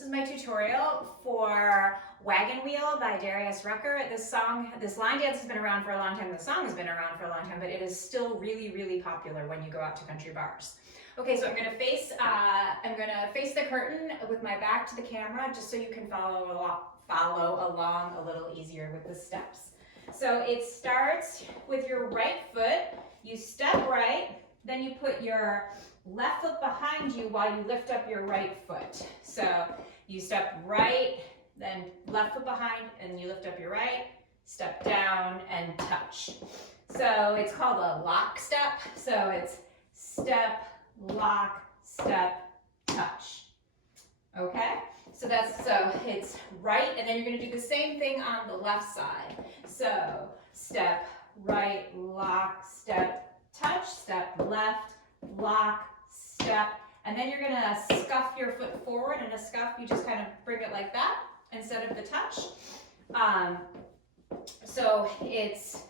This is my tutorial for Wagon Wheel by Darius Rucker. This line dance has been around for a long time. The song has been around for a long time, but it is still really, really popular when you go out to country bars. Okay, so I'm gonna face the curtain with my back to the camera, just so you can follow along a little easier with the steps. So it starts with your right foot. You step right, then you put your left foot behind you while you lift up your right foot. So you step right, then left foot behind, and you lift up your right, step down, and touch. So it's called a lock step. So it's step, lock, step, touch. Okay? So it's right, and then you're going to do the same thing on the left side. So step right, lock, step, touch, step left, lock, step, and then you're going to scuff your foot forward. And a scuff, you just kind of bring it like that instead of the touch. So it's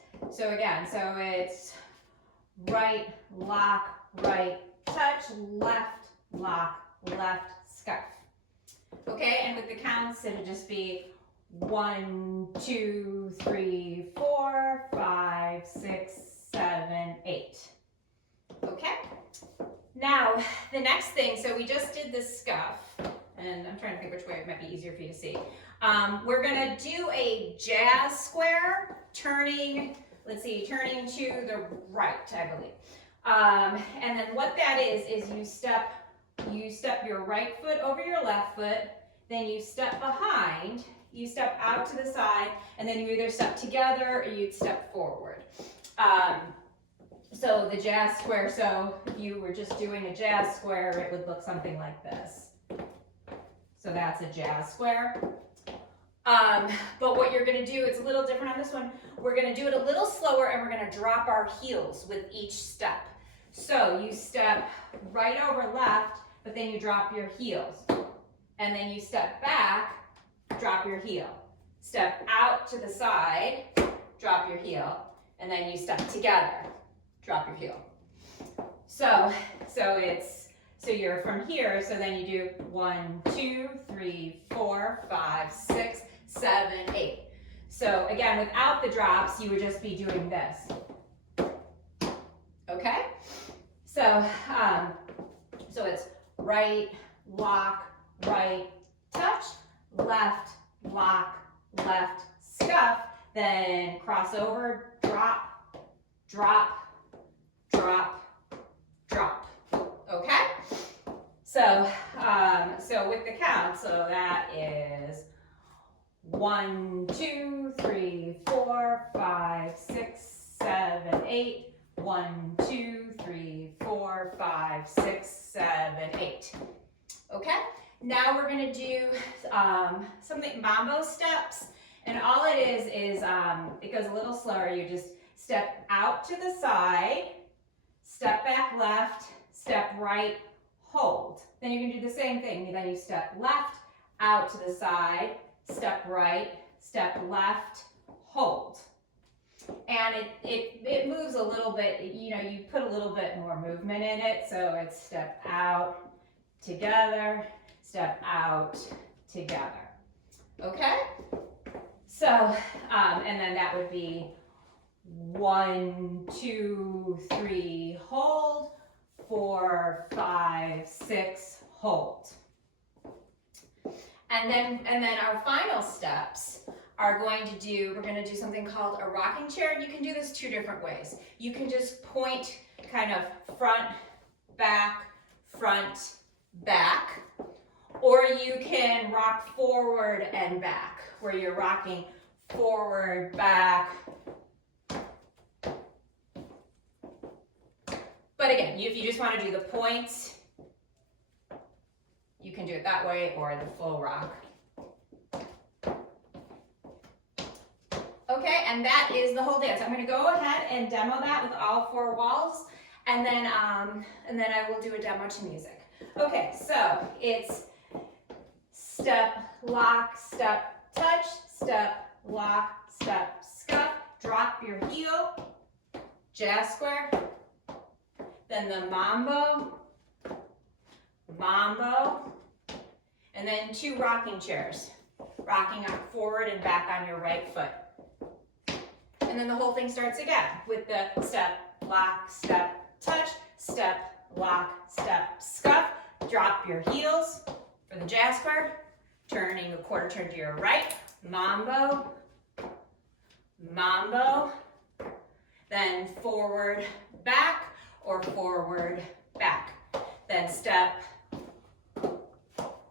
right, lock, right, touch, left, lock, left, scuff. Okay, and with the counts, it'll just be 1, 2, 3, 4, 5, 6, 7, 8. Okay? Now, the next thing, so we just did this scuff, and I'm trying to think which way it might be easier for you to see. We're gonna do a jazz square, turning to the right, I believe. And then what that is you step your right foot over your left foot, then you step behind, you step out to the side, and then you either step together or you'd step forward. So the jazz square, so if you were just doing a jazz square, it would look something like this. So that's a jazz square. But what you're gonna do, it's a little different on this one. We're gonna do it a little slower, and we're gonna drop our heels with each step. So you step right over left, but then you drop your heels. And then you step back, drop your heel. Step out to the side, drop your heel. And then you step together, drop your heel. So you're from here, so then you do 1, 2, 3, 4, 5, 6, 7, 8. So again, without the drops, you would just be doing this. Okay? So it's right, lock, right, touch, left, lock, left, scuff, then cross over, drop, drop, drop, drop. Okay? So with the count, so that is 1, 2, 3, 4, 5, 6, 7, 8. 1, 2, 3, 4, 5, 6, 7, 8. Okay? Now we're going to do something mambo steps. And all it is it goes a little slower. You just step out to the side, step back left, step right, hold. Then you're going to do the same thing. Then you step left, out to the side, step right, step left, hold. And it moves a little bit, you put a little bit more movement in it. So it's step out, together, step out, together. Okay? So, and then that would be 1, 2, 3, hold, 4, 5, 6, hold. And then our final steps we're going to do something called a rocking chair. And you can do this 2 different ways. You can just point kind of front, back, or you can rock forward and back, where you're rocking forward, back. But again, if you just want to do the points, you can do it that way, or the full rock. Okay, and that is the whole dance. I'm going to go ahead and demo that with all 4 walls, and then I will do a demo to music. Okay, so it's step, lock, step, touch, step, lock, step, scuff, drop your heel, jazz square, then the mambo, And then 2 rocking chairs. Rocking up forward and back on your right foot. And then the whole thing starts again with the step, lock, step, touch, step, lock, step, scuff. Drop your heels for the Jasper. Turning a quarter turn to your right. Mambo, mambo. Then forward, back, or forward, back. Then step,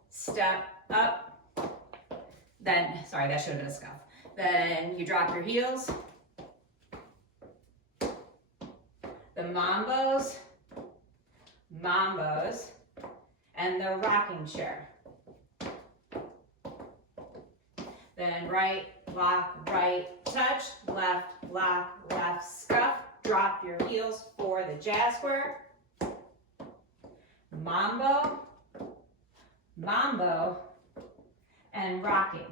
step up. Then, sorry, that should have been a scuff. Then you drop your heels. The mambos, mambos, and the rocking chair. Then right, lock, right, touch, left, lock, left, scuff. Drop your heels for the jazz square. Mambo, mambo, and rocking.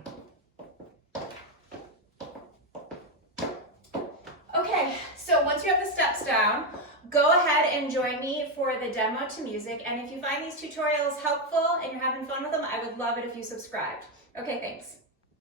Okay, so once you have the steps down, go ahead and join me for the demo to music. And if you find these tutorials helpful and you're having fun with them, I would love it if you subscribed. Okay, thanks.